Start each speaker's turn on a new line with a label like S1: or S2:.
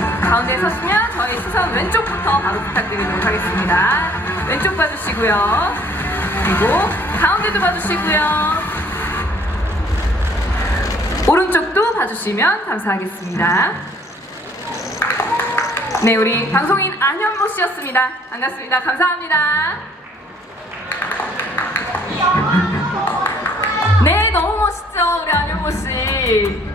S1: 가운데 서시면 저희 시선 왼쪽부터 바로 부탁드리도록 하겠습니다. 왼쪽 봐주시고요. 그리고 가운데도 봐주시고요. 오른쪽도 봐주시면 감사하겠습니다. 네, 우리 방송인 안현모 씨였습니다. 반갑습니다. 감사합니다. 네, 너무 멋있죠, 우리 안현모 씨.